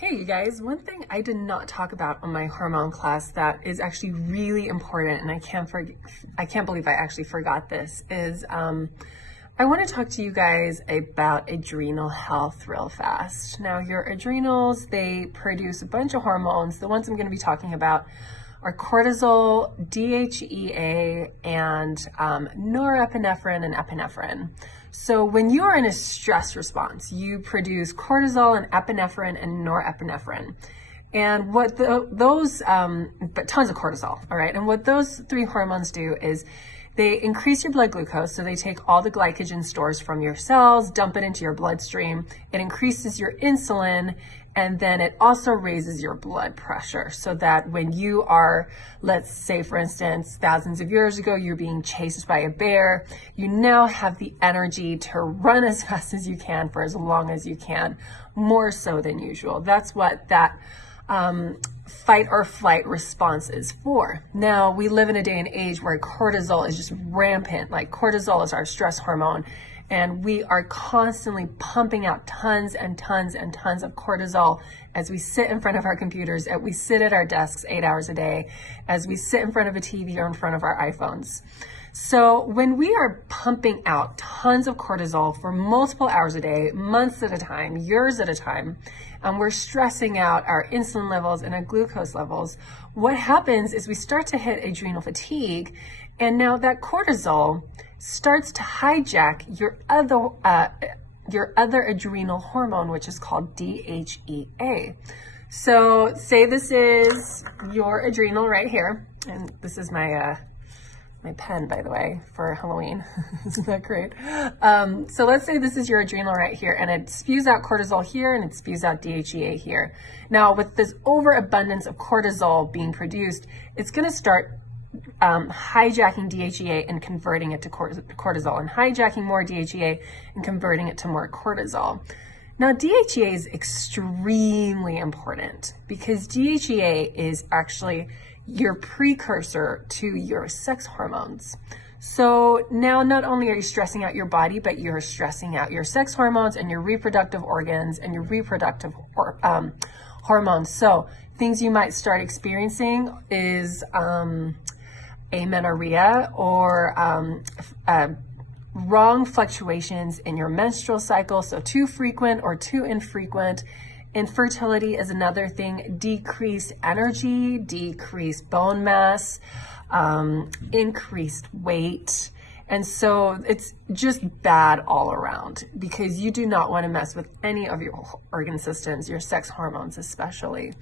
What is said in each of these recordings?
Hey you guys, one thing I did not talk about on my hormone class that is actually really important, and I can't believe I actually forgot this, is I want to talk to you guys about adrenal health real fast. Now your adrenals, they produce a bunch of hormones. The ones I'm going to be talking about are cortisol, DHEA, and norepinephrine and epinephrine. So when you are in a stress response, you produce cortisol and epinephrine and norepinephrine. And what but tons of cortisol, all right? And what those three hormones do is they increase your blood glucose. So they take all the glycogen stores from your cells, dump it into your bloodstream. It increases your insulin, and then it also raises your blood pressure so that when you are, let's say for instance, thousands of years ago, you're being chased by a bear, you now have the energy to run as fast as you can for as long as you can, more so than usual. That's what that fight or flight response is for. Now, we live in a day and age where cortisol is just rampant. Like cortisol is our stress hormone, and we are constantly pumping out tons and tons and tons of cortisol as we sit in front of our computers, as we sit at our desks 8 hours a day, as we sit in front of a TV or in front of our iPhones. So when we are pumping out tons of cortisol for multiple hours a day, months at a time, years at a time, and we're stressing out our insulin levels and our glucose levels, what happens is we start to hit adrenal fatigue, and now that cortisol starts to hijack your other adrenal hormone, which is called DHEA. So say this is your adrenal right here, and this is my pen, by the way, for Halloween. Isn't that great? So let's say this is your adrenal right here, and it spews out cortisol here, and it spews out DHEA here. Now, with this overabundance of cortisol being produced, it's going to start hijacking DHEA and converting it to cortisol, and hijacking more DHEA and converting it to more cortisol. Now, DHEA is extremely important because DHEA is actually your precursor to your sex hormones. So now not only are you stressing out your body, but you're stressing out your sex hormones and your reproductive organs and your reproductive hormones. So things you might start experiencing is amenorrhea or wrong fluctuations in your menstrual cycle, so too frequent or too infrequent. Infertility is another thing. Decreased energy, decreased bone mass, increased weight. And so it's just bad all around because you do not want to mess with any of your organ systems, your sex hormones especially.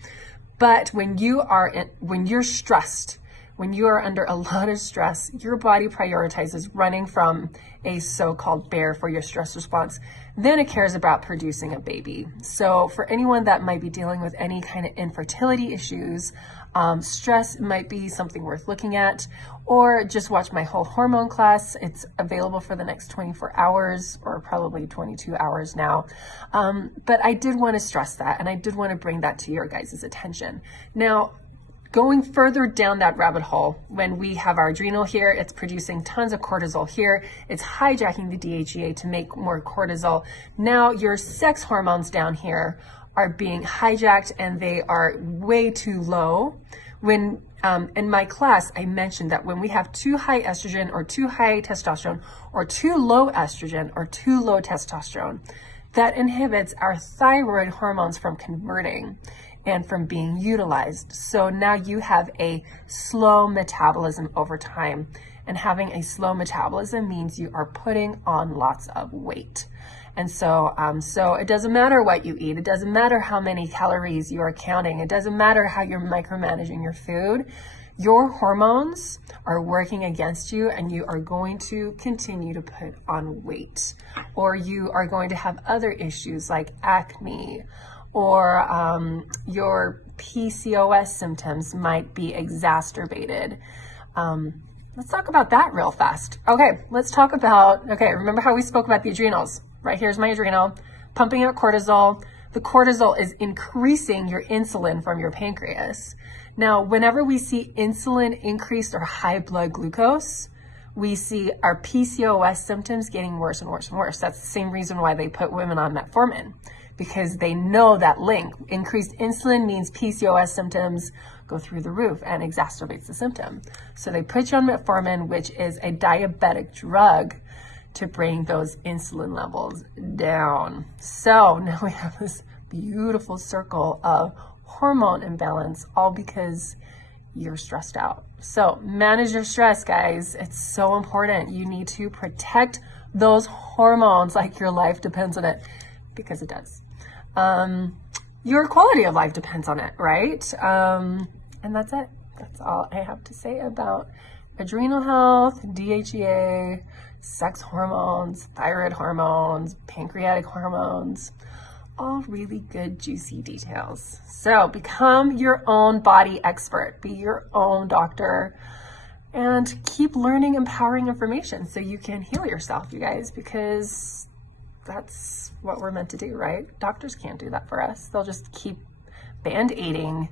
But when you're stressed, when you are under a lot of stress, your body prioritizes running from a so-called bear for your stress response. Then it cares about producing a baby. So for anyone that might be dealing with any kind of infertility issues, stress might be something worth looking at, or just watch my whole hormone class. It's available for the next 24 hours or probably 22 hours now. But I did want to stress that, and I did want to bring that to your guys' attention. Now, going further down that rabbit hole, when we have our adrenal here, it's producing tons of cortisol here. It's hijacking the DHEA to make more cortisol. Now your sex hormones down here are being hijacked, and they are way too low. When in my class, I mentioned that when we have too high estrogen or too high testosterone, or too low estrogen or too low testosterone, that inhibits our thyroid hormones from converting and from being utilized. So now you have a slow metabolism over time. And having a slow metabolism means you are putting on lots of weight. And so it doesn't matter what you eat. It doesn't matter how many calories you are counting. It doesn't matter how you're micromanaging your food. Your hormones are working against you, and you are going to continue to put on weight. Or you are going to have other issues like acne, or your PCOS symptoms might be exacerbated. Let's talk about that real fast. Okay, remember how we spoke about the adrenals? Right here's my adrenal, pumping out cortisol. The cortisol is increasing your insulin from your pancreas. Now, whenever we see insulin increased or high blood glucose, we see our PCOS symptoms getting worse and worse and worse. That's the same reason why they put women on metformin, because they know that link. Increased insulin means PCOS symptoms go through the roof and exacerbates the symptom. So they put you on metformin, which is a diabetic drug, to bring those insulin levels down. So now we have this beautiful circle of hormone imbalance, all because you're stressed out. So manage your stress, guys. It's so important. You need to protect those hormones like your life depends on it, because it does. Your quality of life depends on it, right? And that's it. That's all I have to say about adrenal health, DHEA, sex hormones, thyroid hormones, pancreatic hormones, all really good, juicy details. So become your own body expert, be your own doctor, and keep learning empowering information so you can heal yourself, you guys, because that's what we're meant to do, right? Doctors can't do that for us. They'll just keep band-aiding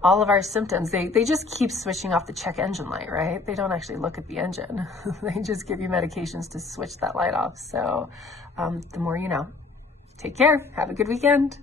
all of our symptoms. They just keep switching off the check engine light, right? They don't actually look at the engine. They just give you medications to switch that light off. So the more you know. Take care. Have a good weekend.